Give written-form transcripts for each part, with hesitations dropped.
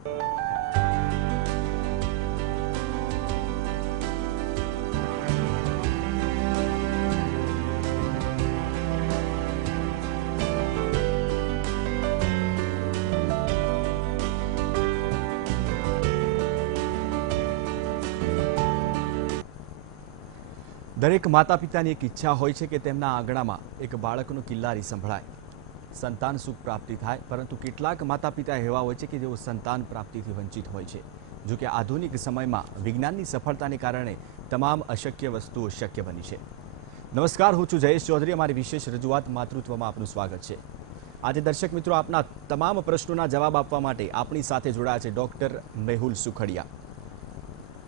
દરેક માતા પિતાની એક ઈચ્છા હોય છે કે તેમના આંગણામાં એક બાળકનું કિલ્લારી સંભળાય, સંતાન સુખ પ્રાપ્તિ થાય. પરંતુ કેટલાક માતા પિતા એવા હોય છે કે જેઓ સંતાન પ્રાપ્તિથી વંચિત હોય છે. જો કે આધુનિક સમયમાં વિજ્ઞાનની સફળતાને કારણે તમામ અશક્ય વસ્તુઓ શક્ય બની છે. નમસ્કાર, હું છું જયેશ ચૌધરી. અમારી વિશેષ રજૂઆત માતૃત્વમાં આપનું સ્વાગત છે. આજે દર્શક મિત્રો, આપના તમામ પ્રશ્નોના જવાબ આપવા માટે આપણી સાથે જોડાયા છે ડૉક્ટર મેહુલ સુખડિયા.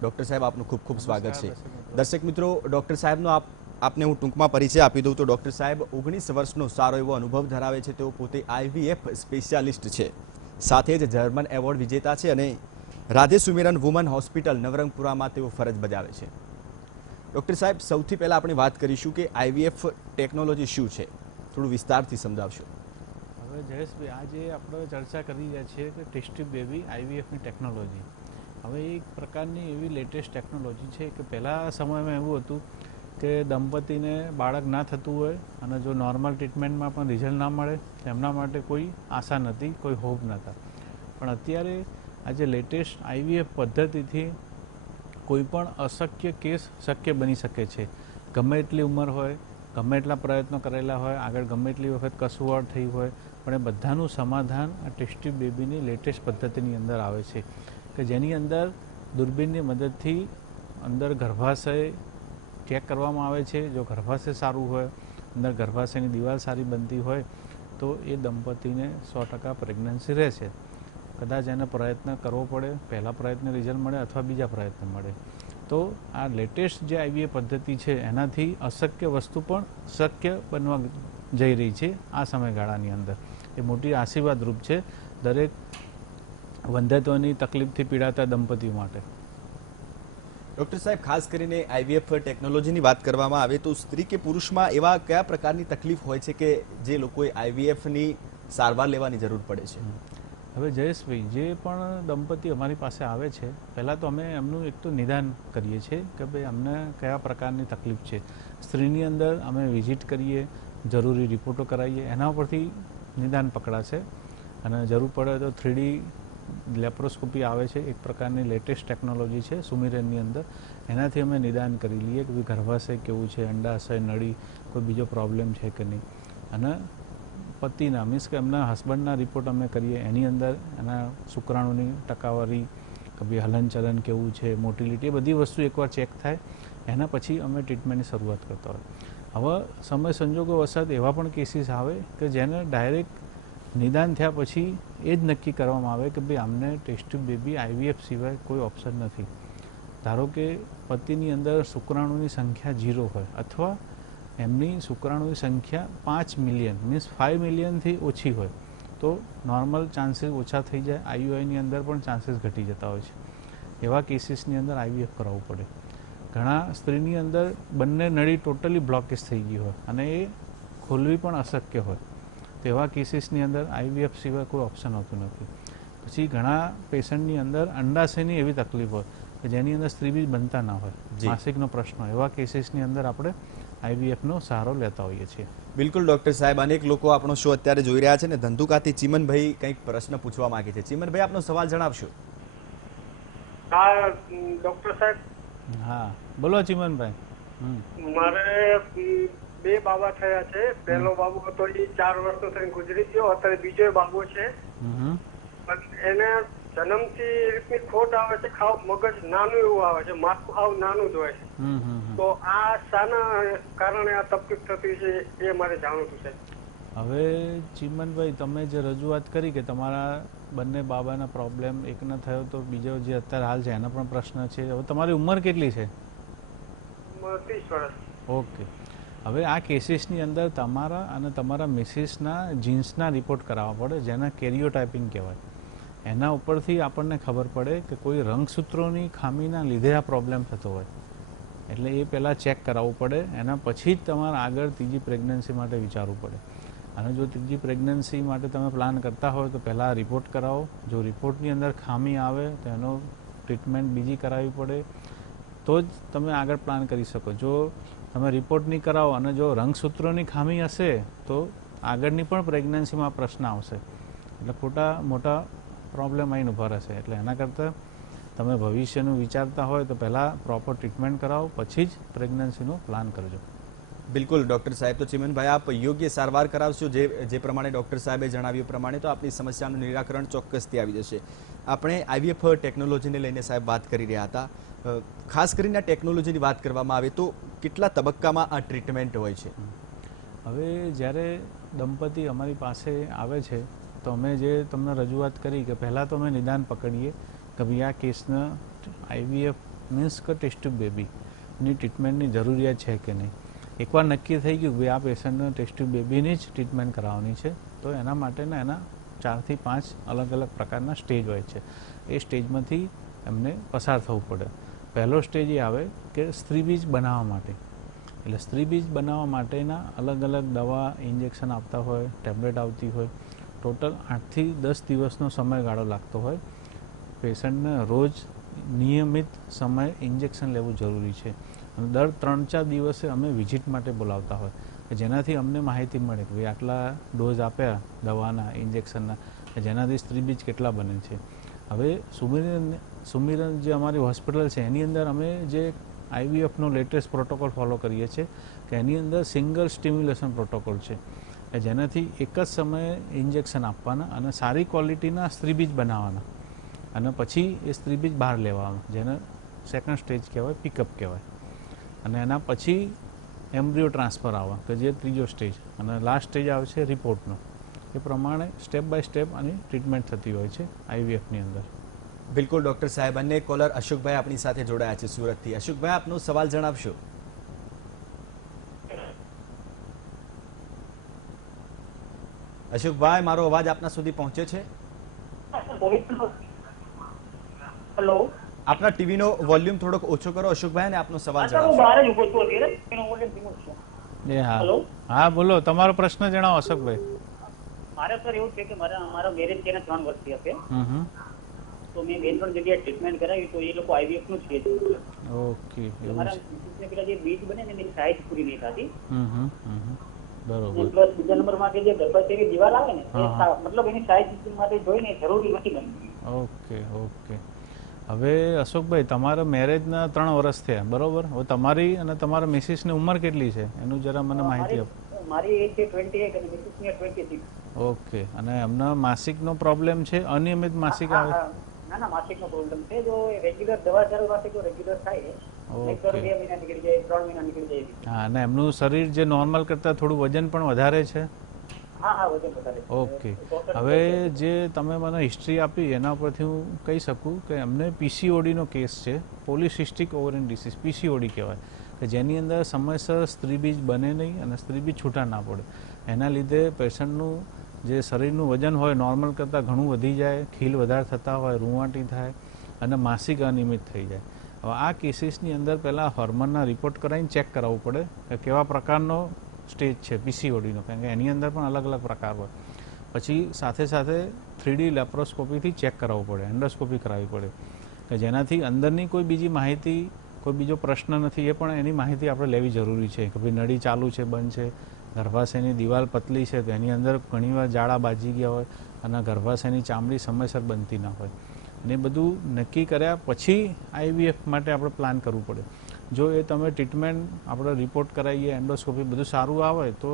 ડૉક્ટર સાહેબ, આપનું ખૂબ ખૂબ સ્વાગત છે. દર્શક મિત્રો, ડૉક્ટર સાહેબનો આપને હું ટૂંકમાં પરિચય આપી દઉં તો ડૉક્ટર સાહેબ 19 વર્ષનો સારો એવો અનુભવ ધરાવે છે. તેઓ પોતે IVF સ્પેશિયાલિસ્ટ છે, સાથે જ જર્મન એવોર્ડ વિજેતા છે અને રાધે સુમેરન વુમન હોસ્પિટલ નવરંગપુરામાં તેઓ ફરજ બજાવે છે. ડૉક્ટર સાહેબ, સૌથી પહેલાં આપણે વાત કરીશું કે IVF ટેકનોલોજી શું છે, થોડું વિસ્તારથી સમજાવશો. હવે જયેશભાઈ, આજે આપણે ચર્ચા કરી રહ્યા છીએ કે ટેસ્ટી બેબી IVFની ટેકનોલોજી. હવે એક પ્રકારની એવી લેટેસ્ટ ટેકનોલોજી છે કે પહેલાં સમયમાં એવું હતું કે દંપતીને બાળક ના થતું હોય અને જો નોર્મલ ટ્રીટમેન્ટમાં પણ રિઝલ્ટ ના મળે તેમના માટે કોઈ આશા નહોતી, કોઈ હોપ નહોતા. પણ અત્યારે આજે લેટેસ્ટ IVF પદ્ધતિથી કોઈ પણ અશક્ય કેસ શક્ય બની શકે છે. ગમે એટલી ઉંમર હોય, ગમે એટલા પ્રયત્નો કરેલા હોય, આગળ ગમે એટલી વખત કસુવાડ થઈ હોય, પણ એ બધાનું સમાધાન આ ટેસ્ટી બેબીની લેટેસ્ટ પદ્ધતિની અંદર આવે છે કે જેની અંદર દૂરબીનની મદદથી અંદર ગર્ભાશય ચેક કરવામાં આવે છે. જો ગર્ભાશય સારું હોય, અંદર ગર્ભાશયની દિવાલ સારી બનતી હોય તો એ દંપતીને 100% પ્રેગ્નન્સી રહેશે. કદાચ એને પ્રયત્ન કરવો પડે, પહેલા પ્રયત્ન રિઝલ્ટ મળે અથવા બીજા પ્રયત્ન મળે. તો આ લેટેસ્ટ જે IVF પદ્ધતિ છે એનાથી અશક્ય વસ્તુ પણ શક્ય બનવા જઈ રહી છે આ સમયગાળાની અંદર. એ મોટી આશીર્વાદરૂપ છે દરેક વંધ્યત્વની તકલીફથી પીડાતા દંપતીઓ માટે. ડૉક્ટર સાહેબ, ખાસ કરીને IVF ટેકનોલોજીની વાત કરવામાં આવે તો સ્ત્રી કે પુરુષમાં એવા કયા પ્રકારની તકલીફ હોય છે કે જે લોકોએ IVFની સારવાર લેવાની જરૂર પડે છે? હવે જયેશભાઈ, જે પણ દંપતી અમારી પાસે આવે છે, પહેલાં તો અમે એમનું એક તો નિદાન કરીએ છીએ કે ભાઈ અમને કયા પ્રકારની તકલીફ છે. સ્ત્રીની અંદર અમે વિઝિટ કરીએ, જરૂરી રિપોર્ટો કરાવીએ, એના ઉપરથી નિદાન પકડાશે. અને જરૂર પડે તો 3D લેપ્રોસ્કોપી આવે છે, એક પ્રકારની લેટેસ્ટ ટેકનોલોજી છે સુમેરનની અંદર. એનાથી અમે નિદાન કરી લઈએ કે ભાઈ ગર્ભાશય કેવું છે, અંડાશય, નળી, કોઈ બીજો પ્રોબ્લેમ છે કે નહીં. અને પતિના મીન્સ કે એમના હસબન્ડના રિપોર્ટ અમે કરીએ, એની અંદર એના શુક્રાણુની ટકાવારી કે ભાઈ હલનચલન કેવું છે, મોટિલિટી, એ બધી વસ્તુ એકવાર ચેક થાય. એના પછી અમે ટ્રીટમેન્ટની શરૂઆત કરતા હોય. હવે સમય સંજોગો વસાત એવા પણ કેસીસ આવે કે જેને ડાયરેક્ટ નિદાન થયા પછી એ જ નક્કી કરવામાં આવે કે ભાઈ આમને ટેસ્ટી બેબી IVF સિવાય કોઈ ઓપ્શન નથી. ધારો કે પતિની અંદર શુક્રાણુની સંખ્યા 0 હોય અથવા એમની શુક્રાણુની સંખ્યા 5 મિલિયન મીન્સ 5 મિલિયનથી ઓછી હોય તો નોર્મલ ચાન્સીસ ઓછા થઈ જાય. IUIની અંદર પણ ચાન્સીસ ઘટી જતા હોય છે. એવા કેસીસની અંદર IVF કરાવવું પડે. ઘણા સ્ત્રીની અંદર બંને નળી ટોટલી બ્લોકેજ થઈ ગઈ હોય અને એ ખોલવી પણ અશક્ય હોય. તો એવા કેસીસની અંદર IVF સિવાય કોઈ ઓપ્શન હોતું નથી. પછી ઘણા પેશન્ટની અંદર અંડાશયની એવી તકલીફ હોય કે જેની અંદર સ્ત્રી બી બનતા ના હોય, માસિકનો પ્રશ્ન હોય. એવા કેસીસની અંદર આપણે IVFનો સહારો લેતા હોઈએ છીએ. બિલકુલ ડૉક્ટર સાહેબ, અનેક લોકો આપણો શો અત્યારે જોઈ રહ્યા છે ને ધંધુકાથી ચીમનભાઈ કંઈક પ્રશ્ન પૂછવા માંગે છે. ચીમનભાઈ, આપનો સવાલ જણાવશો. હા ડોક્ટર સાહેબ. હા બોલો ચીમનભાઈ. મારે 2 બાબા થયા છે. પહેલો બાબો હતો એ 4 વર્ષનો થઈને ગુજરી ગયો. અત્યારે બીજો બાબો છે પણ એને જન્મથી રીતની ખોટ આવે છે, મગજ નાનું એવું આવે છે, માથું આવ નાનું જ હોય છે. તો આ શાના કારણે આ તકલીફ થતી છે એ મારે જાણવું છે. હવે ચીમનભાઈ, તમે જે રજૂઆત કરી કે તમારા બંને બાબાના પ્રોબ્લેમ એકને થયો તો બીજો જે અત્યારે હાલ છે એનો પણ પ્રશ્ન છે. હવે તમારી ઉંમર કેટલી છે? 30 વર્ષ. ઓકે. હવે આ કેસીસની અંદર તમારા અને તમારા મિસિસના જીન્સના રિપોર્ટ કરાવવા પડે, જેના કેરિયોટાઇપિંગ કહેવાય. એના ઉપરથી આપણને ખબર પડે કે કોઈ રંગસૂત્રોની ખામીના લીધે આ પ્રોબ્લેમ થતો હોય. એટલે એ પહેલાં ચેક કરાવવું પડે. એના પછી જ તમારે આગળ ત્રીજી પ્રેગ્નન્સી માટે વિચારવું પડે. અને જો ત્રીજી પ્રેગ્નન્સી માટે તમે પ્લાન કરતા હોય તો પહેલાં રિપોર્ટ કરાવો. જો રિપોર્ટની અંદર ખામી આવે તો એનો ટ્રીટમેન્ટ બીજી કરાવવી પડે તો જ તમે આગળ પ્લાન કરી શકો. જો તમે રિપોર્ટ નહીં કરાવો અને જો રંગસૂત્રોની ખામી હશે તો આગળની પણ પ્રેગ્નન્સીમાં પ્રશ્ન આવશે, એટલે ખોટા મોટા પ્રોબ્લેમ આવીને ઊભા રહેશે. એટલે એના કરતાં તમે ભવિષ્યનું વિચારતા હોય તો પહેલાં પ્રોપર ટ્રીટમેન્ટ કરાવો, પછી જ પ્રેગ્નન્સીનો પ્લાન કરજો. બિલકુલ ડૉક્ટર સાહેબ. તો ચિમનભાઈ, આપ યોગ્ય સારવાર કરાવશો જે પ્રમાણે ડૉક્ટર સાહેબે જણાવ્યું પ્રમાણે, તો આપની સમસ્યાનું નિરાકરણ ચોક્કસથી આવી જશે. આપણે IVF ટેકનોલોજીને લઈને સાહેબ વાત કરી રહ્યા હતા. ખાસ કરીને આ ટેકનોલોજીની વાત કરવામાં આવે તો કેટલા તબક્કામાં આ ટ્રીટમેન્ટ હોય છે? હવે જ્યારે દંપતી અમારી પાસે આવે છે તો અમે જે તમને રજૂઆત કરી કે પહેલાં તો અમે નિદાન પકડીએ કે ભાઈ આ કેસના IVF મીન્સ કે ટેસ્ટ ટ્યુબ બેબીની ટ્રીટમેન્ટની જરૂરિયાત છે કે નહીં. એકવાર નક્કી થઈ ગયું કે આ પેશન્ટને ટેસ્ટ ટ્યુબ બેબીની જ ટ્રીટમેન્ટ કરાવવાની છે તો એના માટેના એના 4 થી 5 અલગ અલગ પ્રકારના સ્ટેજ હોય છે. એ સ્ટેજમાંથી એમને પસાર થવું પડે. પહેલો સ્ટેજ એ આવે કે સ્ત્રીબીજ બનાવવા માટે. એટલે સ્ત્રીબીજ બનાવવા માટેના અલગ અલગ દવા ઇન્જેક્શન આપતા હોય, ટેબ્લેટ આવતી હોય. ટોટલ 8 થી 10 દિવસનો સમયગાળો લાગતો હોય. પેશન્ટને રોજ નિયમિત સમય ઇન્જેક્શન લેવું જરૂરી છે. અને દર 3-4 દિવસે અમે વિઝિટ માટે બોલાવતા હોય કે જેનાથી અમને માહિતી મળે કે ભાઈ આટલા ડોઝ આપ્યા દવાના ઇન્જેક્શનના જેનાથી સ્ત્રીબીજ કેટલા બને છે. હવે સુમિરન જે અમારી હોસ્પિટલ છે એની અંદર અમે જે IVFનો લેટેસ્ટ પ્રોટોકોલ ફોલો કરીએ છીએ કે એની અંદર સિંગલ સ્ટિમ્યુલેશન પ્રોટોકોલ છે જેનાથી એક જ સમયે ઇન્જેક્શન આપવાના અને સારી ક્વોલિટીના સ્ત્રીબીજ બનાવવાના અને પછી એ સ્ત્રીબીજ બહાર લેવાના, જેને સેકન્ડ સ્ટેજ કહેવાય, પિકઅપ કહેવાય. અને એના પછી એમ્બ્રિયો ટ્રાન્સફર આવે કે જે ત્રીજો સ્ટેજ, અને લાસ્ટ સ્ટેજ આવે છે રિપોર્ટનો. એ પ્રમાણે સ્ટેપ બાય સ્ટેપ આની ટ્રીટમેન્ટ થતી હોય છે IVFની અંદર. બિલકુલ ડૉક્ટર સાહેબ. અન્ય કોલર અશોકભાઈ આપણી સાથે જોડાયા છે સુરતથી. અશોકભાઈ, આપનો સવાલ જણાવશો. અશોકભાઈ, મારો અવાજ આપના સુધી પહોંચે છે? હેલો, આપના ટીવીનો વોલ્યુમ થોડોક ઓછો કરો અશોકભાઈ, અને આપનો સવાલ હું જણાવશો. બહાર જ ઉભો છું અત્યારે, એનો વોલ્યુમ ધીમો છે. હા હેલો, હા બોલો, તમારો પ્રશ્ન જણાવો અશોકભાઈ. મારે સર એવું છે કે મારા મેરેજ છે 3 વર્ષથી હશે, તો મેં 2-3 જગ્યાએ ટ્રીટમેન્ટ કરાવી તો એ લોકો IVF નું જ કહે છે. ઓકે, એવું મારા છે. મિસિસને પેલા જે બીજ બને ને એની સાઈઝ પૂરી નહીં થતી. બરોબર. પ્લસ બીજા નંબર માટે જે ગર્ભાશયની દિવાલ આવે ને એ હા. મતલબ એની સાઈઝ માટે જોઈને જરૂરી નથી બનતી. Okay okay. હવે અશોકભાઈ, તમારા મેરેજના 3 વર્ષ થયા, બરોબર? હવે તમારી અને તમારા મિસિસની ઉંમર કેટલી છે એનું જરા મને માહિતી આપો. મારી એજ છે 28 અને મિસિસની 26. ઓકે. અને એમના માસિકનો પ્રોબ્લેમ છે, અનિયમિત માસિક આવે? ના ના, માસિકનો પ્રોબ્લેમ છે. જો રેગ્યુલર દવા ચાલુ રાખે તો રેગ્યુલર થાય. નહીંતર 2 મહિના નીકળી જાય, 3 મહિના નીકળી જાય. હા, અને એમનું શરીર જે નોર્મલ કરતાં થોડું વજન પણ વધારે છે? હા હા, વજન વધારે છે. ઓકે. હવે જે તમે મને હિસ્ટ્રી આપી એના પરથી હું કહી શકું કે એમને PCODનો કેસ છે, પોલિસિસ્ટિક ઓવરિયન ડિસીઝ, PCOD કહેવાય, કે જેની અંદર સમયસર સ્ત્રીબીજ બને નહીં અને સ્ત્રીબીજ છૂટા ના પડે. એના લીધે પેશન્ટનું જે શરીરનું વજન હોય નોર્મલ કરતાં ઘણું વધી જાય, ખીલ વધારે થતા હોય, રૂંવાટી થાય અને માસિક અનિયમિત થઈ જાય. હવે આ કેસીસની અંદર પહેલાં હોર્મોનના રિપોર્ટ કરાવીને ચેક કરાવવું પડે કે કેવા પ્રકારનો સ્ટેજ છે PCODનો, કારણ કે એની અંદર પણ અલગ અલગ પ્રકાર હોય. પછી સાથે સાથે 3D લેપ્રોસ્કોપીથી ચેક કરાવવું પડે, એન્ડોસ્કોપી કરાવવી પડે કે જેનાથી અંદરની કોઈ બીજી માહિતી, કોઈ બીજો પ્રશ્ન નથી એ પણ એની માહિતી આપણે લેવી જરૂરી છે કે ભાઈ નળી ચાલુ છે, બંધ છે, ગર્ભાશયની દિવાલ પતલી છે તો એની અંદર ઘણીવાર જાળા બાજી ગયા હોય અને ગર્ભાશયની ચામડી સમયસર બનતી ના હોય. અને એ બધું નક્કી કર્યા પછી IVF માટે આપણે પ્લાન કરવું પડે. જો એ તમે ટ્રીટમેન્ટ આપણે રિપોર્ટ કરાવીએ, એન્ડોસ્કોપી બધું સારું આવે તો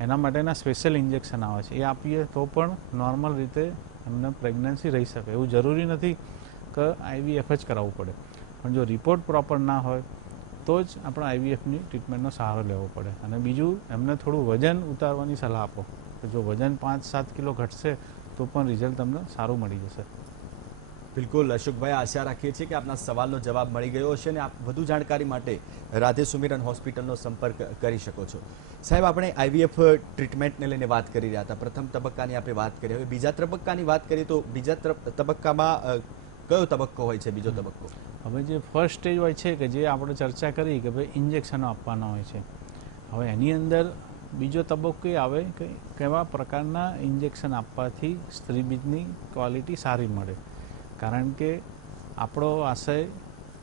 એના માટેના સ્પેશિયલ ઇન્જેક્શન આવે છે, એ આપીએ તો પણ નોર્મલ રીતે એમને પ્રેગ્નન્સી રહી શકે. એવું જરૂરી નથી કે IVF જ કરાવવું પડે, પણ જો રિપોર્ટ પ્રોપર ના હોય તો જ આપણે IVFની ટ્રીટમેન્ટનો સહારો લેવો પડે. અને બીજું, એમને થોડું વજન ઉતારવાની સલાહ આપો કે જો વજન 5-7 કિલો ઘટશે તો પણ રિઝલ્ટ તમને સારું મળી જશે. બિલકુલ અશોકભાઈ, આશા રાખીએ છીએ કે આપના સવાલનો જવાબ મળી ગયો હશે અને આપ વધુ જાણકારી માટે રાધે સુમિરન હોસ્પિટલનો સંપર્ક કરી શકો છો. સાહેબ, આપણે IVF ટ્રીટમેન્ટને લઈને વાત કરી રહ્યા હતા. પ્રથમ તબક્કાની આપણે વાત કરી. હવે બીજા તબક્કાની વાત કરીએ તો બીજા તબક્કામાં કયો તબક્કો હોય છે? બીજો તબક્કો હવે જે ફર્સ્ટ સ્ટેજ હોય છે કે જે આપણે ચર્ચા કરી કે ભાઈ ઇન્જેક્શનો આપવાના હોય છે. હવે એની અંદર બીજો તબક્કો એ આવે કે કેવા પ્રકારના ઇન્જેક્શન આપવાથી સ્ત્રીબીજની ક્વોલિટી સારી મળે. કારણ કે આપણો આશય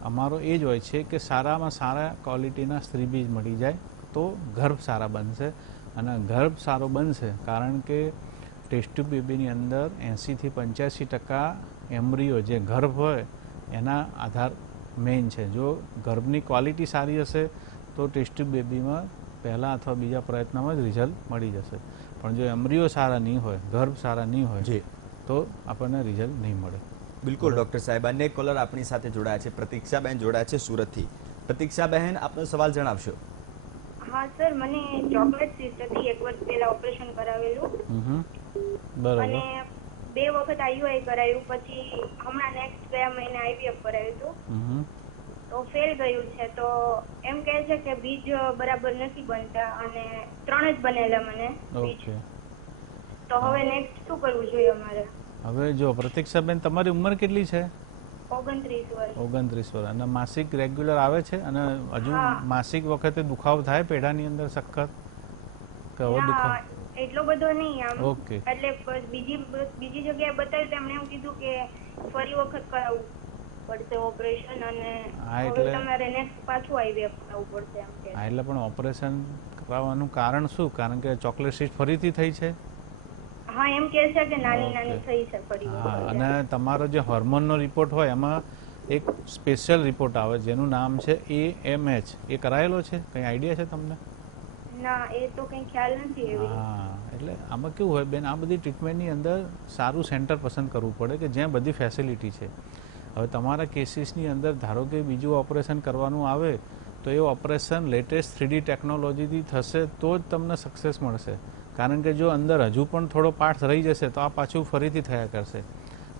અમારો એ જ હોય છે કે સારામાં સારા ક્વોલિટીના સ્ત્રીબીજ મળી જાય તો ગર્ભ સારા બનશે. અને ગર્ભ સારો બનશે કારણ કે ટેસ્ટ ટ્યુબ બેબીની અંદર 80 થી 85% એમ્બ્રિયો જે ગર્ભ હોય એના આધાર મેઇન છે. જો ગર્ભની ક્વોલિટી સારી હશે તો ટેસ્ટ ટ્યુબ બેબીમાં પહેલા અથવા બીજા પ્રયત્નમાં જ રિઝલ્ટ મળી જશે. પણ જો એમ્બ્રિયો સારા નહીં હોય, ગર્ભ સારા નહીં હોય તો આપણને રિઝલ્ટ નહીં મળે. બિલકુલ ડૉક્ટર સાહેબ. અન્ય કોલર આપણી સાથે જોડાયા છે, પ્રતીક્ષાબેન જોડાયા છે સુરતથી. પ્રતીક્ષાબેન, આપનો સવાલ જણાવશો. હા સર, મને ચોકલેટ સિસ્ટ હતી, 1 વર્ષ પહેલા ઓપરેશન કરાવેલું બરાબર. અને 2 વખત આઈયુઆઈ કરાયું, પછી હમણાં નેક્સ્ટ ગયા મહિને આઈવીએફ કરાવ્યું હતું તો ફેલ ગયું છે. તો એમ કહે છે કે બીજ બરાબર નથી બનતા અને 3 જ બનેલા મને બીજ. તો હવે નેક્સ્ટ શું કરવું જોઈએ અમારે? હવે જો પ્રતીક્ષાબેન, તમારી ઉંમર કેટલી છે? 29 વર્ષ. 29 વર્ષ. અને માસિક રેગ્યુલર આવે છે? અને હજુ માસિક વખતે દુખાવો થાય પેડાની અંદર સખત કે હવે દુખાવો? એટલો બધો નહીં આમ. ઓકે. એટલે બીજી જગ્યાએ બતાવ્યું તો એમણે એમ કીધું કે ફરી વખત કરાવવું પડશે ઓપરેશન અને હવે તમારે નેક્સ્ટ પાછું આઈવીએફ કરાવવું પડશે એમ કે. હા, એટલે પણ ઓપરેશન કરાવવાનું કારણ શું? કારણ કે ચોકલેટ સિસ્ટ ફરીથી થઈ છે? હા, એમ કહે છે કે નાની નાની થઈ છે ફરી. હા, અને તમારો જે હોર્મોનનો રિપોર્ટ હોય એમાં એક સ્પેશિયલ રિપોર્ટ આવે જેનું નામ છે AMH. એ કરાયેલો છે? કંઈ આઈડિયા છે તમને? ના, એ તો કંઈ ખ્યાલ નથી એવી. હા, એટલે આમાં કેવું હોય બેન, આ બધી ટ્રીટમેન્ટની અંદર સારું સેન્ટર પસંદ કરવું પડે કે જ્યાં બધી ફેસિલિટી છે. હવે તમારા કેસીસની અંદર ધારો કે બીજું ઓપરેશન કરવાનું આવે તો એ ઓપરેશન લેટેસ્ટ 3D ટેકનોલોજીથી થશે તો જ તમને સક્સેસ મળશે. કારણ કે જો અંદર હજુ પણ થોડો પાર્ટ રહી જશે તો આ પાછું ફરીથી થયા કરશે.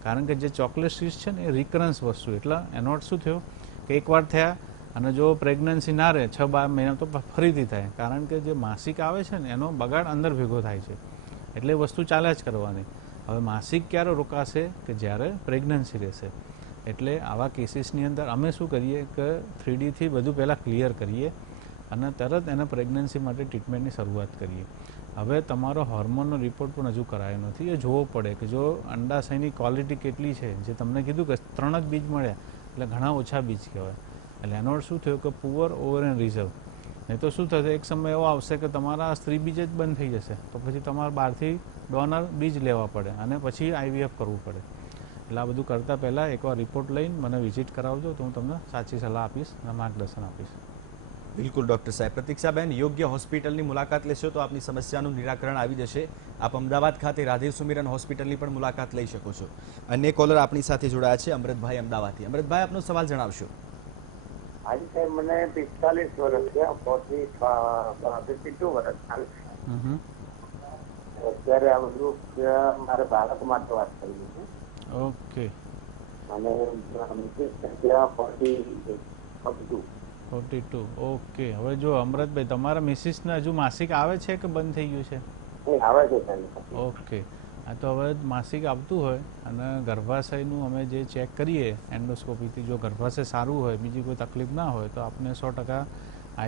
કારણ કે જે ચોકલેટ સિસ્ટ છે ને એ રિકરન્સ વસ્તુ, એટલે એનો અર્થ શું થયો કે એકવાર થયા અને જો પ્રેગ્નન્સી ના રહે 6-12 મહિના તો ફરીથી થાય. કારણ કે જે માસિક આવે છે ને એનો બગાડ અંદર ભેગો થાય છે, એટલે વસ્તુ ચાલ્યા જ કરવાની. હવે માસિક ક્યારે રોકાશે કે જ્યારે પ્રેગ્નન્સી રહેશે. એટલે આવા કેસીસની અંદર અમે શું કરીએ કે 3Dથી બધું પહેલાં ક્લિયર કરીએ અને તરત એને પ્રેગ્નન્સી માટે ટ્રીટમેન્ટની શરૂઆત કરીએ. હવે તમારો હોર્મોનનો રિપોર્ટ પણ હજુ કરાયો નથી, એ જોવો પડે કે જો અંડાશયની ક્વોલિટી કેટલી છે. જે તમને કીધું કે 3 જ બીજ મળ્યા એટલે ઘણા ઓછા બીજ કહેવાય. એટલે એનો શું થયું કે પુઅર ઓવર એન્ડ રિઝર્વ. નહીં તો શું થશે, એક સમય એવો આવશે કે તમારા સ્ત્રી બીજ જ બંધ થઈ જશે તો પછી તમારે બહારથી ડોનર બીજ લેવા પડે અને પછી IVF કરવું પડે. એટલે આ બધું કરતાં પહેલાં એકવાર રિપોર્ટ લઈને મને વિઝિટ કરાવજો તો હું તમને સાચી સલાહ આપીશ અને માર્ગદર્શન આપીશ. બિલકુલ ડૉક્ટર સાહેબ. પ્રતીક્ષાબેન, યોગ્ય હોસ્પિટલની મુલાકાત લેશો તો આપની સમસ્યાનું નિરાકરણ આવી જશે. આપ અમદાવાદ ખાતે રાધે સુમિરન હોસ્પિટલની પણ મુલાકાત લઈ શકો છો. અન્ય કોલર આપણી સાથે જોડાયા છે, અમૃતભાઈ અમદાવાદથી. અમૃતભાઈ, આપનો સવાલ જણાવશો. આજે સાહેબ મને 45 વર્ષ છે, 52 વર્ષ ચાલે. અત્યારે આ બધું મારે બાળક માટે વાત કરવી છે. ઓકે. અને 42. ઓકે. હવે જો અમૃતભાઈ, તમારા મિસિસને હજુ માસિક આવે છે કે બંધ થઈ ગયું છે? આવે છે. ઓકે. આ તો હવે માસિક આવતું હોય અને ગર્ભાશયનું અમે જે ચેક કરીએ એન્ડોસ્કોપીથી, જો ગર્ભાશય સારું હોય, બીજી કોઈ તકલીફ ના હોય તો આપને 100%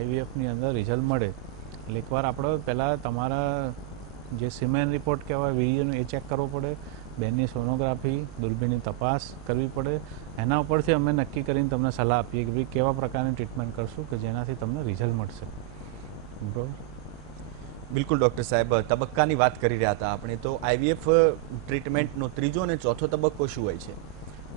IVFની અંદર રિઝલ્ટ મળે. એટલે એકવાર આપણે પહેલાં તમારા જે સિમેન રિપોર્ટ કહેવાય વીર્યનો એ ચેક કરવો પડે, બેનની સોનોગ્રાફી, દુર્બીનની તપાસ કરવી પડે. એના ઉપરથી અમે નક્કી કરીને તમને સલાહ આપીએ કે ભાઈ કેવા પ્રકારની ટ્રીટમેન્ટ કરશું કે જેનાથી તમને રિઝલ્ટ મળશે. બરાબર. બિલકુલ ડૉક્ટર સાહેબ, તબક્કાની વાત કરી રહ્યા હતા આપણે. તો IVF ટ્રીટમેન્ટનો ત્રીજો અને ચોથો તબક્કો શું હોય છે?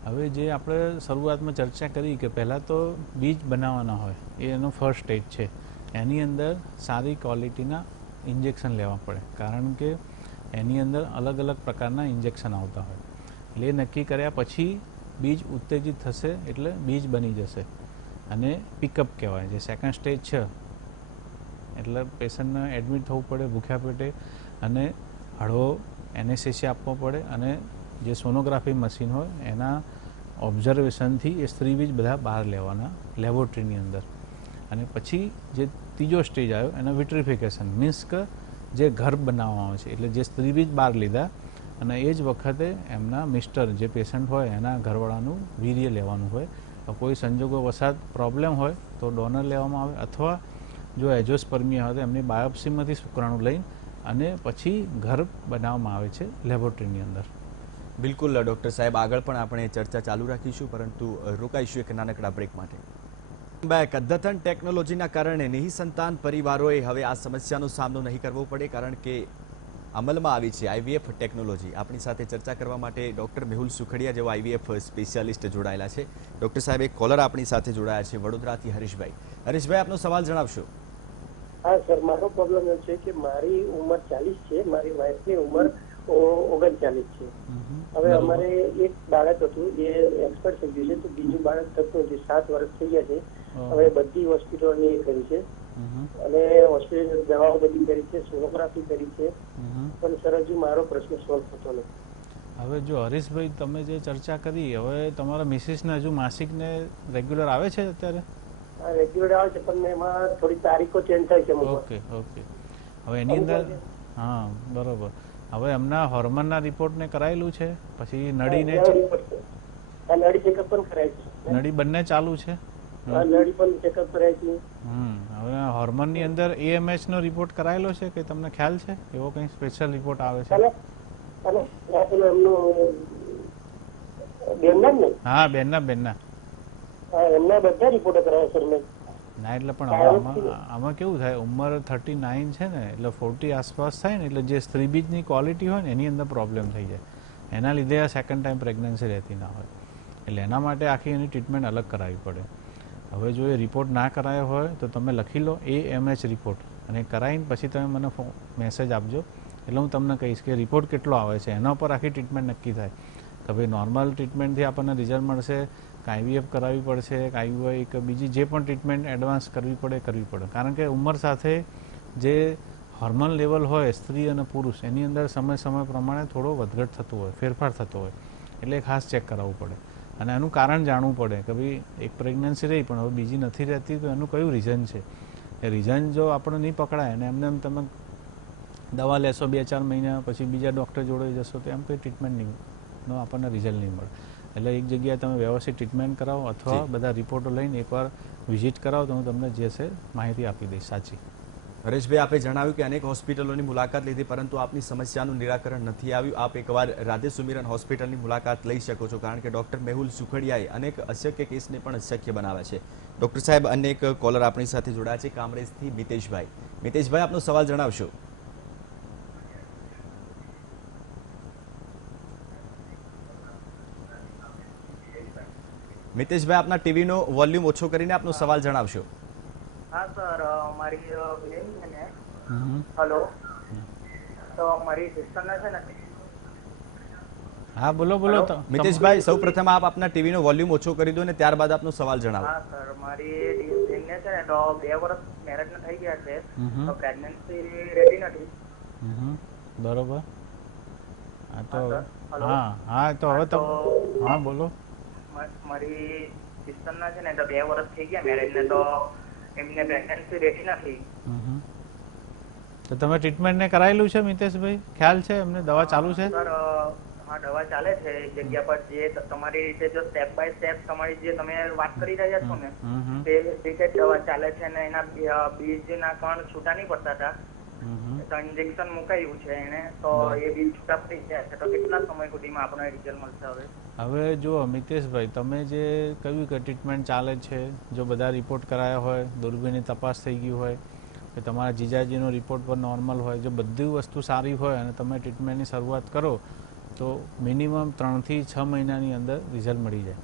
હવે જે આપણે શરૂઆતમાં ચર્ચા કરી કે પહેલાં તો બીજ બનાવવાના હોય, એ એનો ફર્સ્ટ સ્ટેજ છે. એની અંદર સારી ક્વોલિટીના ઇન્જેક્શન લેવા પડે કારણ કે એની અંદર અલગ અલગ પ્રકારના ઇન્જેક્શન આવતા હોય. એટલે એ નક્કી કર્યા પછી બીજ ઉત્તેજિત થશે એટલે બીજ બની જશે અને પિકઅપ કહેવાય, જે સેકન્ડ સ્ટેજ છે. એટલે પેશન્ટને એડમિટ થવું પડે ભૂખ્યા પેટે અને હળવો એનેસ્થેસિયા આપવો પડે અને જે સોનોગ્રાફી મશીન હોય એના ઓબ્ઝર્વેશનથી એ સ્ત્રીબીજ બધા બહાર લેવાના લેબોરેટરીની અંદર. અને પછી જે ત્રીજો સ્ટેજ આવ્યો એનો વિટ્રિફિકેશન, મીન્સ કે જે ગર્ભ બનાવવામાં આવે છે. એટલે જે સ્ત્રીબીજ બહાર લીધા અને એ જ વખતે એમના મિસ્ટર જે પેશન્ટ હોય એના ઘરવાળાનું વીર્ય લેવાનું હોય. કોઈ સંજોગો વસાત પ્રોબ્લેમ હોય તો ડોનર લેવામાં આવે અથવા જો એજોસ્પર્મિયા હોય તો એમની બાયોપ્સીમાંથી શુક્રાણુ લઈ અને પછી ગર્ભ બનાવવામાં આવે છે લેબોરેટરીની અંદર. બિલકુલ ડૉક્ટર સાહેબ, આગળ પણ આપણે ચર્ચા ચાલુ રાખીશું, પરંતુ રોકાઈશું એક નાનકડા બ્રેક માટે. અદ્યતન ટેકનોલોજીના કારણે નિઃસંતાન પરિવારોએ હવે આ સમસ્યાનો સામનો નહીં કરવો પડે, કારણ કે અમલમાં આવી છે આઈવીએફ ટેકનોલોજી. આપણી સાથે ચર્ચા કરવા માટે ડૉક્ટર મેહુલ સુખડિયા જેવા આઈવીએફ સ્પેશિયાલિસ્ટ જોડાયેલા છે. ડૉક્ટર સાહેબ, એક કોલર આપણી સાથે જોડાયા છે વડોદરાથી, હરીશભાઈ. હરીશભાઈ, આપનો સવાલ જણાવશો. હા સર, મારો પ્રોબ્લેમ એ છે કે મારી ઉંમર 40 છે, મારી વાઈફની ઉંમર 39 છે. હવે અમારે એક બાળક હતું, એ એક્સપર્ટ થઈ ગયું છે, તો બીજું બાળક થતું નથી. 7 વર્ષ થઈ ગયા છે. હવે બધી હોસ્પિટલોની એ કરી છે અને હોસ્પિટલ દવાઓ બધી કરી છે, સોનોગ્રાફી કરી છે, પણ સર હજુ મારો પ્રશ્ન સોલ્વ થતો નથી. હવે જો હરીશભાઈ, તમે જે ચર્ચા કરી, હવે તમારા મિસિસને હજુ માસિકને રેગ્યુલર આવે છે અત્યારે? હા, રેગ્યુલર આવે છે, પણ એમાં થોડી તારીખો ચેન્જ થાય છે. ઓકે. હવે એની અંદર હા, બરોબર. હવે એમના હોર્મોનના રિપોર્ટને કરાયેલું છે, પછી નળીને નળી ચેકઅપ પણ કરાય છે. નળી બંને ચાલુ છે? નળી પણ ચેકઅપ કરાય છે. હવે હોર્મોનની અંદર AMH નો રિપોર્ટ કરાયેલો છે કે તમને ખ્યાલ છે? એવો કંઈ સ્પેશિયલ રિપોર્ટ આવે છે? હા, બેનના એમના બધા રિપોર્ટો કરાવ્યા સર મેં. ના, એટલે પણ હવે આમાં કેવું થાય, ઉંમર 39 છે ને, એટલે 40 આસપાસ થાય ને, એટલે જે સ્ત્રીબીજની ક્વોલિટી હોય ને એની અંદર પ્રોબ્લેમ થઈ જાય. એના લીધે આ સેકન્ડ ટાઈમ પ્રેગ્નન્સી રહેતી ના હોય, એટલે એના માટે આખી એની ટ્રીટમેન્ટ અલગ કરાવવી પડે. હવે જો એ રિપોર્ટ ના કરાયો હોય તો તમે લખી લો AMH રિપોર્ટ, અને કરાવીને પછી તમે મને મેસેજ આપજો, એટલે હું તમને કહીશ કે રિપોર્ટ કેટલો આવે છે. એના ઉપર આખી ટ્રીટમેન્ટ નક્કી થાય કે ભાઈ નોર્મલ ટ્રીટમેન્ટથી આપણને રિઝલ્ટ મળશે, IVF કરાવવી પડશે, કે બીજી જે પણ ટ્રીટમેન્ટ એડવાન્સ કરવી પડે. કારણ કે ઉંમર સાથે જે હોર્મોન લેવલ હોય સ્ત્રી અને પુરુષ, એની અંદર સમય પ્રમાણે થોડો વધઘટ થતો હોય, ફેરફાર થતો હોય, એટલે ખાસ ચેક કરાવવું પડે અને એનું કારણ જાણવું પડે કે ભાઈ એક પ્રેગ્નન્સી રહી પણ હવે બીજી નથી રહેતી, તો એનું કયું રીઝન છે. એ રીઝન જો આપણે નહીં પકડાય અને એમને તમે દવા લેશો 2-4 મહિના, પછી બીજા ડૉક્ટર જોડે જશો, તો એમ કંઈ ટ્રીટમેન્ટનો આપણને રિઝલ્ટ નહીં મળે. એટલે એક જગ્યાએ તમે વ્યવસ્થિત ટ્રીટમેન્ટ કરાવો અથવા બધા રિપોર્ટો લઈને એકવાર વિઝિટ કરાવો, તો હું તમને જે છે માહિતી આપી દઈશ સાચી. હરેશભાઈ, આપે જણાવ્યું કે અનેક હોસ્પિટલોની મુલાકાત લીધી, પરંતુ આપની સમસ્યાનું નિરાકરણ નથી આવ્યું. આપ એકવાર રાધે સુમિરન હોસ્પિટલની મુલાકાત લઈ શકો છો, કારણ કે ડૉક્ટર મેહુલ સુખડિયાએ અનેક અશક્ય કેસને પણ શક્ય બનાવ્યા છે. ડૉક્ટર સાહેબ, અન્ય એક કોલર આપણી સાથે જોડાયા છે કામરેજથી, મિતેશભાઈ. મિતેશભાઈ, આપનો સવાલ જણાવશો. મિતેશભાઈ, આપના ટીવીનો વોલ્યુમ ઓછો કરીને આપનો સવાલ જણાવશો. હા સર, મારી બેન છે ને, હેલો, તો મારી સિસ્ટરને છે ને. હા, બોલો. મિતેશભાઈ, સૌપ્રથમ આપ આપના ટીવીનો વોલ્યુમ ઓછો કરી દો અને ત્યારબાદ આપનો સવાલ જણાવો. હા સર, મારી બેનને છે ને તો 2 વર્ષ મેરેજ થઈ ગયા છે, તો પ્રેગ્નન્સી રેડી નથી. બરોબર. હા, તો હવે તો હા, બોલો. મારી સિસ્ટરના છે ને તો 2 વર્ષ થઈ ગયા મેરેજ ને, તો એમને પ્રેગ્નન્સી રેડી નથી. તો તમે ટ્રીટમેન્ટ ને કરાયેલું છે મિતેશભાઈ? ખ્યાલ છે એમને? દવા ચાલુ છે? સર હા, દવા ચાલે છે એક જગ્યા પર. જે તમારી રીતે જો સ્ટેપ બાય સ્ટેપ તમારી જે તમે વાત કરી રહ્યા છો ને તે રીતે દવા ચાલે છે, અને એના બીજના કણ છૂટા નહીં પડતા હતા, તો ઇન્જેક્શન મુકાયું છે એને, તો એ બીજ છૂટા પડી ગયા છે. તો કેટલા સમય સુધીમાં આપણને રિઝલ્ટ મળશે? હવે જુઓ મિતેશભાઈ, તમે જે કહ્યું કે ટ્રીટમેન્ટ ચાલે છે, જો બધા રિપોર્ટ કરાયા હોય, દુર્બીનની તપાસ થઈ ગઈ હોય, કે તમારા જીજાજીનો રિપોર્ટ પણ નોર્મલ હોય, જો બધી વસ્તુ સારી હોય અને તમે ટ્રીટમેન્ટની શરૂઆત કરો તો મિનિમમ 3 થી 6 મહિનાની અંદર રિઝલ્ટ મળી જાય.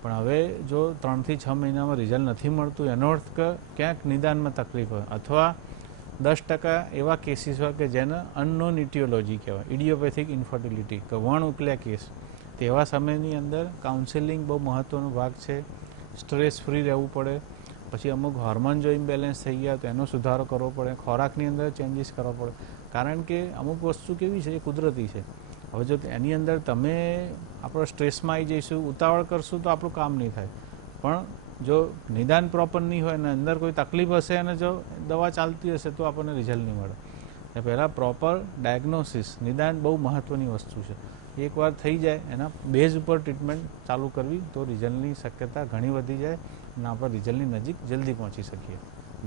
પણ હવે જો 3 થી 6 મહિનામાં રિઝલ્ટ નથી મળતું, એનો અર્થ કે ક્યાંક નિદાનમાં તકલીફ હોય, અથવા 10% એવા કેસીસ હોય કે જેને અનનોન ઇટિયોલોજી કહેવાય, ઇડિયોપેથિક ઇન્ફર્ટિલિટી, કે વણ ઉકલ્યા કેસ. તેવા સમયની અંદર કાઉન્સેલિંગ બહુ મહત્ત્વનો ભાગ છે. સ્ટ્રેસ ફ્રી રહેવું પડે. પછી અમુક હોર્મોન જો ઇમ્બેલેન્સ થઈ ગયા તો એનો સુધારો કરવો પડે. ખોરાકની અંદર ચેન્જીસ કરવા પડે, કારણ કે અમુક વસ્તુ કેવી છે, એ કુદરતી છે. હવે જો એની અંદર તમે આપણો સ્ટ્રેસમાં આવી જઈશું, ઉતાવળ કરશું, તો આપણું કામ નહીં થાય. પણ જો નિદાન પ્રોપર નહીં હોય અને અંદર કોઈ તકલીફ હશે અને જો દવા ચાલતી હશે તો આપણને રિઝલ્ટ નહીં મળે. પહેલાં પ્રોપર ડાયગ્નોસિસ, નિદાન બહુ મહત્ત્વની વસ્તુ છે. એકવાર થઈ જાય એના બેઝ ઉપર ટ્રીટમેન્ટ ચાલુ કરવી તો રિઝલ્ટની શક્યતા ઘણી વધી જાય અને આપણે રિઝલ્ટની નજીક જલ્દી પહોંચી શકીએ.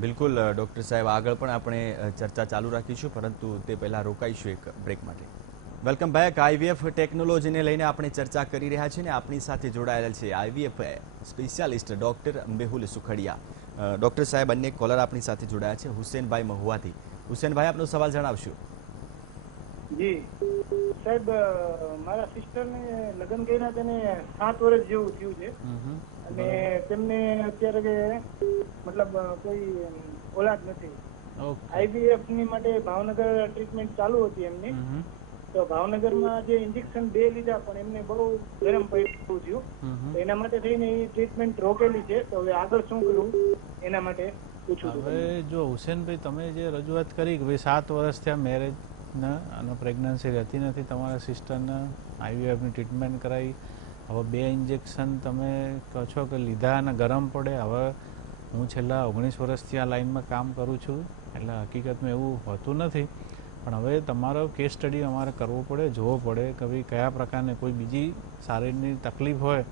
બિલકુલ ડૉક્ટર સાહેબ, આગળ પણ આપણે ચર્ચા ચાલુ રાખીશું, પરંતુ તે પહેલાં રોકાઈશું એક બ્રેક માટે. Welcome back. આઈવીએફ ટેકનોલોજીને લઈને આપણે ચર્ચા કરી રહ્યા છીએ ને આપણી સાથે જોડાયેલા છે IVF specialist doctor Mehul Sukhadia. Doctor સાહેબ, અન્ય કોલર આપણી સાથે જોડાયા છે હુસેનભાઈ મહુવાથી. હુસેનભાઈ, આપનો સવાલ જણાવશો. જી સાહેબ, મારા સિસ્ટરને લગ્ન કર્યા તેને 7 વર્ષ જેવું થયું છે અને તેમને અત્યારે મતલબ કોઈ ઓલાદ નથી. આઈવીએફ ની માટે ભાવનગર ટ્રીટમેન્ટ ચાલુ હતી એમની, તો ભાવનગરમાં જે ઇન્જેક્શન 2 લીધા પણ એમને બહુ ગરમ પડ્યું થયું, તો એના માટે થઈને એ ટ્રીટમેન્ટ રોકેલી છે. તો હવે આગળ શું કરવું એના માટે પૂછું છું. હવે જો હુસેનભાઈ, તમે જે રજૂઆત કરી કે ભાઈ 7 વર્ષ થયા મેરેજ અને પ્રેગ્નન્સી રહેતી નથી, તમારા સિસ્ટરને આઈવીએફની ટ્રીટમેન્ટ કરાવી, હવે 2 ઇન્જેક્શન તમે કહો છો કે લીધા અને ગરમ પડે. હવે હું છેલ્લા 19 વર્ષથી આ લાઈનમાં કામ કરું છું, એટલે હકીકતમાં એવું હોતું નથી, પણ હવે તમારો કેસ સ્ટડી અમારે કરવો પડે, જોવો પડે કે ભાઈ કયા પ્રકારની કોઈ બીજી શારીરની તકલીફ હોય,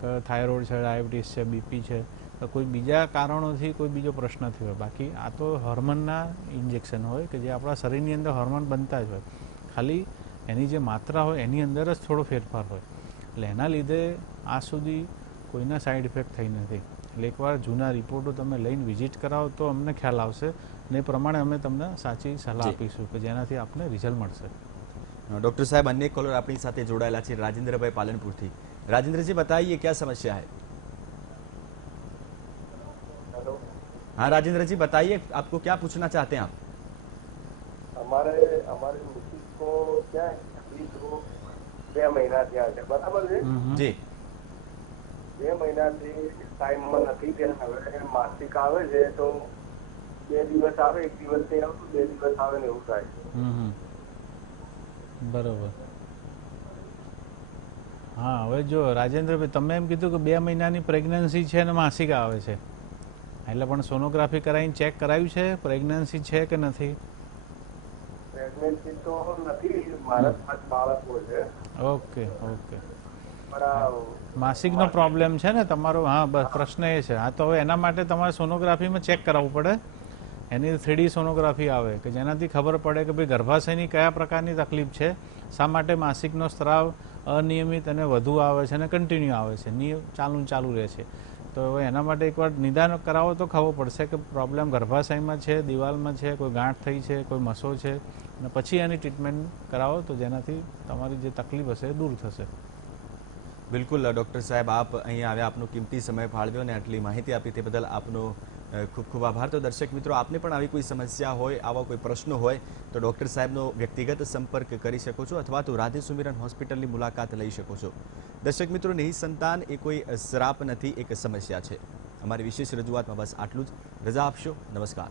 કે થાઇરોઇડ છે, ડાયાબિટીસ છે, બીપી છે, તો કોઈ બીજા કારણોથી કોઈ બીજો પ્રશ્ન થયો હોય. બાકી આ તો હોર્મોનના ઇન્જેક્શન હોય કે જે આપણા શરીરની અંદર હોર્મોન બનતા જ હોય, ખાલી એની જે માત્રા હોય એની અંદર જ થોડો ફેરફાર હોય, એટલે એના લીધે આ સુધી કોઈના સાઈડ ઇફેક્ટ થઈ નથી. એટલે એકવાર જૂના રિપોર્ટો તમે લઈને વિઝિટ કરાવો તો અમને ખ્યાલ આવશે, ને એ પ્રમાણે અમે તમને સાચી સલાહ આપીશું કે જેનાથી આપને રિઝલ્ટ મળશે. डॉक्टर साहब, अन्य कॉलर अपनी साथ जोड़ाયેલા છે राजेंद्र भाई पालनपुर थी. राजेंद्र जी, बताइए क्या समस्या है. हाँ राजेंद्र जी, बताइए आपको क्या पूछना चाहते हैं आप. हमारे मिसेज को क्या है, 2 महीना થયા છે, બરાબર છે જી. 2 મહિનાથી ટાઈમમાં નથી કે હવે માસિક આવે છે તો 2 દિવસ આવે, 1 દિવસ નહીં આવતું, 2 દિવસ આવે ને એવું થાય છે. બરોબર. હા, હવે જો રાજેન્દ્રભાઈ, તમે એમ કીધું કે 2 મહિનાની પ્રેગ્નન્સી છે અને માસિક આવે છે, એટલે પણ સોનોગ્રાફી કરાવીને ચેક કરાવ્યું છે પ્રેગ્નન્સી છે કે નથી? પ્રેગ્નન્સી તો નથી, મારા 5 બાળકો છે. Okay okay. માસિકનો પ્રોબ્લેમ છે ને તમારો? હા, બસ પ્રશ્ન એ છે. હા, તો હવે એના માટે તમારે સોનોગ્રાફીમાં ચેક કરાવવું પડે. એની 3D સોનોગ્રાફી આવે કે જેનાથી ખબર પડે કે ભાઈ ગર્ભાશયની કયા પ્રકારની તકલીફ છે, શા માટે માસિકનો સ્ત્રાવ અનિયમિત અને વધુ આવે છે અને કન્ટિન્યુ આવે છે, ચાલુ રહે છે. તો હવે એના માટે એકવાર નિદાન કરાવો તો ખબર પડશે કે પ્રોબ્લેમ ગર્ભાશયમાં છે, દિવાલમાં છે, કોઈ ગાંઠ થઈ છે, કોઈ મસો છે, અને પછી એની ટ્રીટમેન્ટ કરાવો તો જેનાથી તમારી જે તકલીફ હશે એ દૂર થશે. બિલકુલ ડૉક્ટર સાહેબ, આપ અહીંયા આવ્યા, આપનો કિંમતી સમય ફાળવ્યો અને આટલી માહિતી આપી તે બદલ આપનો ખૂબ ખૂબ આભાર. તો દર્શક મિત્રો, આપને પણ આવી કોઈ સમસ્યા હોય, આવા કોઈ પ્રશ્નો હોય તો ડૉક્ટર સાહેબનો વ્યક્તિગત સંપર્ક કરી શકો છો, અથવા તો રાધે સુમિરન હોસ્પિટલની મુલાકાત લઈ શકો છો. દર્શક મિત્રો, નિઃસંતાન એ કોઈ શ્રાપ નથી, એક સમસ્યા છે. અમારી વિશેષ રજૂઆતમાં બસ આટલું જ. રજા આપશો. નમસ્કાર.